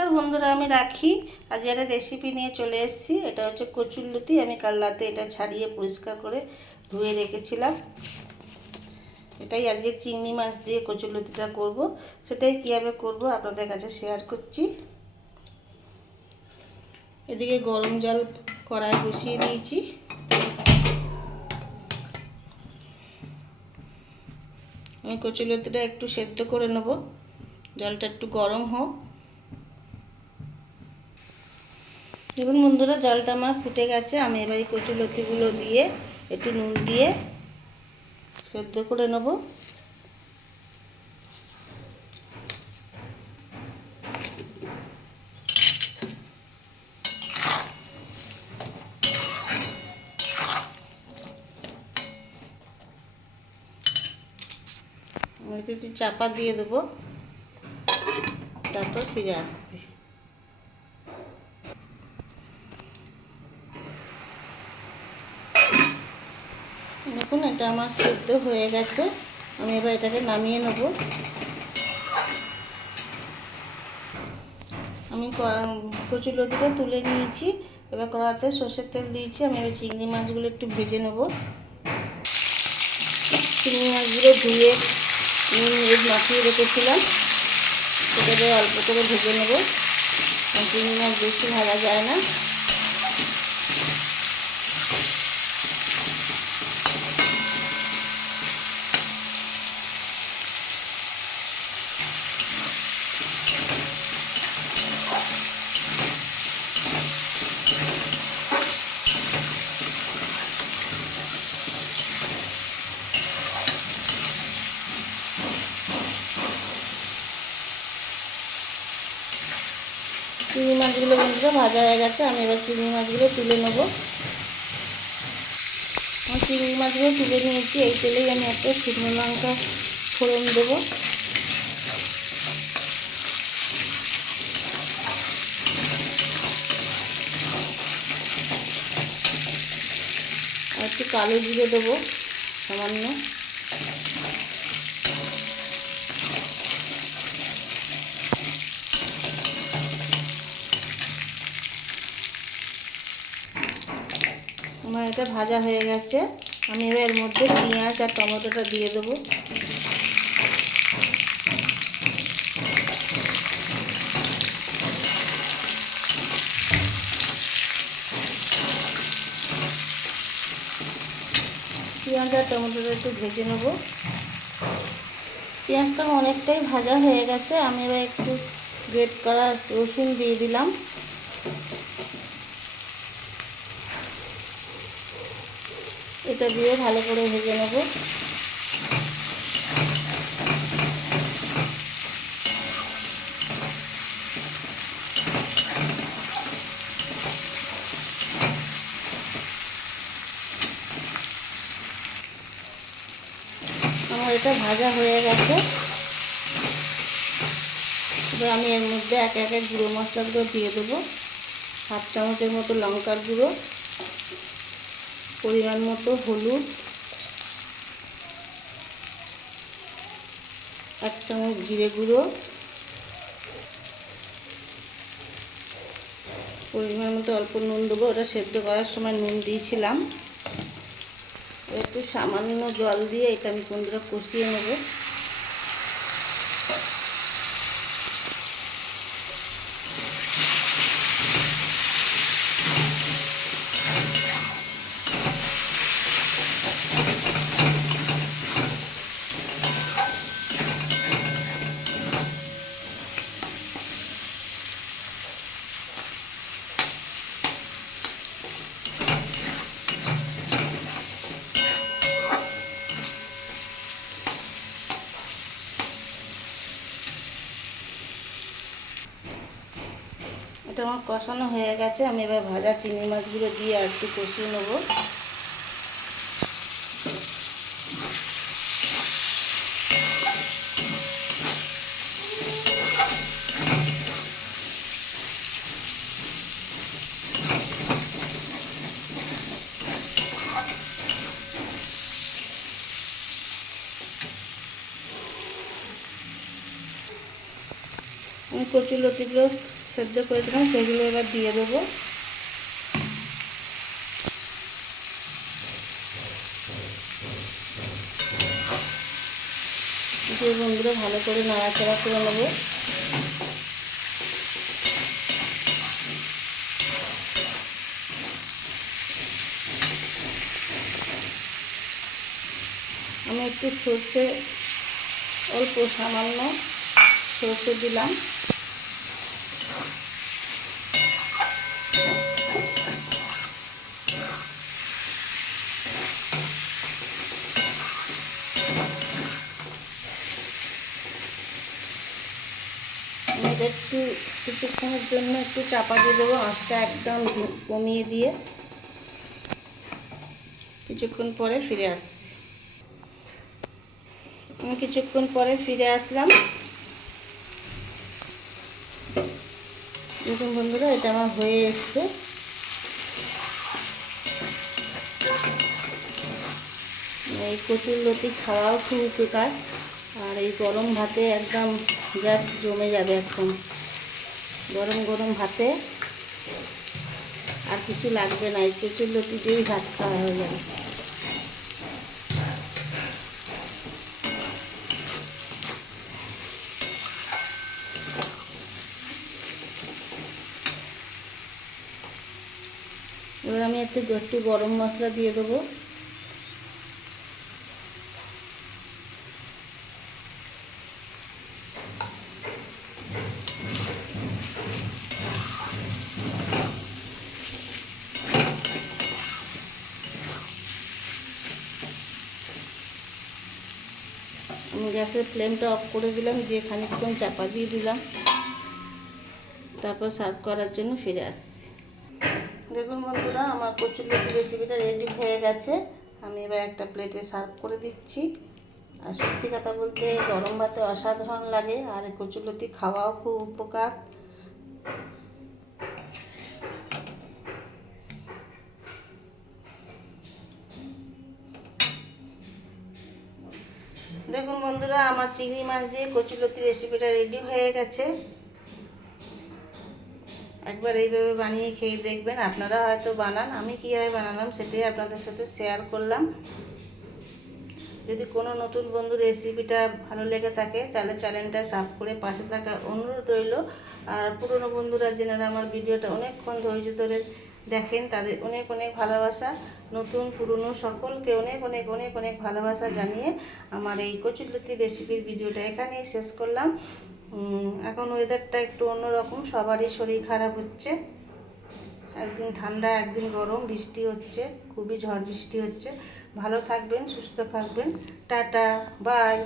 আর বন্ধুরা, আমি রাখি। আজ একটা রেসিপি নিয়ে চলে এসেছি। এটা হচ্ছে কচুরলতি আমি কাল রাতে এটা ছাড়িয়ে পরিষ্কার করে ধুয়ে রেখেছিলাম। এটাই আজকে চিংড়ি মাছ দিয়ে কচুরলতিটা করব। সেটাই কীভাবে করব আপনাদের কাছে শেয়ার করছি। এদিকে গরম জল কড়াই বসিয়ে দিয়েছি। আমি কচুরলতিটা একটু সেদ্ধ করে নেব। জলটা একটু গরম হোক। দেখুন বন্ধুরা, জলটা আমার ফুটে গেছে। আমি এবার এই কচুলতিগুলো দিয়ে একটু নুন দিয়ে সেদ্ধ করে নেব। একটু চাপা দিয়ে দেবো। তারপর ফিরে আসছি। দেখুন, এটা আমার সেদ্ধ হয়ে গেছে। আমি এবার এটাকে নামিয়ে নেব। আমি কচুর লতিটা তুলে নিয়েছি। এবার কড়াতে সর্ষের তেল দিয়েছি। আমি এবার চিংড়ি মাছগুলো একটু ভেজে নেব। চিংড়ি মাছগুলো ধুয়ে মাখিয়ে রেখেছিলাম। সেটাকে অল্প করে ভেজে নেব। চিংড়ি মাছ বেশি ভাজা যায় না। চিংড়ি মাছগুলো বন্ধুরা ভাজা হয়ে গেছে, আমি এবার চিংড়ি মাছগুলো তুলে নেব। আমার চিংড়ি মাছগুলো তুলে নিয়েছি, এই তেলেই আমি একটা শুকনো লঙ্কা ফোড়ন দেবো। আর একটু কালো জিরে দেবো, সামান্য। আমার এটা ভাজা হয়ে গেছে। আমি এবার এর মধ্যে পেঁয়াজ আর টমেটোটা দিয়ে দেবো। পেঁয়াজ আর টমেটোটা একটু ভেজে নেব। পেঁয়াজটা অনেকটাই ভাজা হয়ে গেছে। আমি এবার একটু গ্রেট করা রসুন দিয়ে দিলাম। এটা দিয়ে ভালো করে ভেজে নেব। আমার এটা ভাজা হয়ে গেছে। এবার আমি এর মধ্যে একে একে গুঁড়ো মশলাগুলো দিয়ে দেবো। হাফ চামচের মতো লঙ্কার গুঁড়ো। পরিমাণ মতো হলুদ, এক চামচ জিরে গুঁড়ো, পরিমাণ মতো অল্প নুন দেবো। ওটা সেদ্ধ করার সময় নুন দিয়েছিলাম। একটু সামান্য জল দিয়ে এটা আমি কোনটা কষিয়ে নেব। এটা আমার কষানো হয়ে গেছে, আমি এবার ভাজা চিংড়ি মাছগুলো দিয়ে আর একটু কষিয়ে নেব। আমি কচি লতিগুলো সেদ্ধ করেছিলাম সেগুলো এবার দিয়ে দেবো। দিয়ে বন্ধুরা ভালো করে নাড়াচাড়া করে নেব। আমি একটু সর্ষে, অল্প সামান্য সর্ষে দিলাম। একটু কিছুক্ষণের জন্য একটু চাপা দিয়ে দেবো, আঁচটা একদম কমিয়ে দিয়ে। কিছুক্ষণ পরে ফিরে আসছি। কিছুক্ষণ পরে ফিরে আসলাম। দেখুন বন্ধুরা, এটা আমার হয়ে এসছে। এই কচুর লতি খাওয়াও খুব উপকার, আর এই গরম ভাতে একদম জাস্ট জমে যাবে একদম। গরম গরম ভাতে আর কিছু লাগবে না, এই কচুর লতি দিয়েই ভাত খাওয়া হয়ে যাবে। একটু একটু গরম মশলা দিয়ে দেবো। আমি গ্যাসের ফ্লেমটা অফ করে দিলাম, দিয়ে খানিকক্ষণ চাপা দিয়ে দিলাম। তারপর সার্ভ করার জন্য ফিরে আসছি। দেখুন বন্ধুরা, আমার কচুরলতি রেসিপিটা রেডি হয়ে গেছে। আমি এবার একটা প্লেটে সার্ভ করে দিচ্ছি। আর সত্যি কথা বলতে গরম ভাতে অসাধারণ লাগে, আর এই কচুরলতি খাওয়াও খুব উপকার। দেখুন বন্ধুরা, আমার চিংড়ি মাছ দিয়ে কচুলতি রেসিপিটা রেডি হয়ে গেছে। একবার এইভাবে বানিয়ে খেয়ে দেখবেন, আপনারা হয়তো বানান, আমি কীভাবে বানালাম সেটাই আপনাদের সাথে শেয়ার করলাম। যদি কোনো নতুন বন্ধু রেসিপিটা ভালো লেগে থাকে, তাহলে চ্যানেলটা সাব করে পাশে থাকা অনুরোধ রইল। আর পুরনো বন্ধুরা যেনারা আমার ভিডিওটা অনেকক্ষণ ধৈর্য ধরে দেখেন, তাদের অনেক অনেক ভালোবাসা। নতুন, পুরনো, সকলকে অনেক অনেক অনেক অনেক ভালোবাসা জানিয়ে আমার এই কচুরলতি রেসিপির ভিডিওটা এখানেই শেষ করলাম। এখন ওয়েদারটা একটু অন্যরকম, সবারই শরীর খারাপ হচ্ছে। একদিন ঠান্ডা, একদিন গরম, বৃষ্টি হচ্ছে, খুবই ঝড় বৃষ্টি হচ্ছে। ভালো থাকবেন, সুস্থ থাকবেন। Tata bye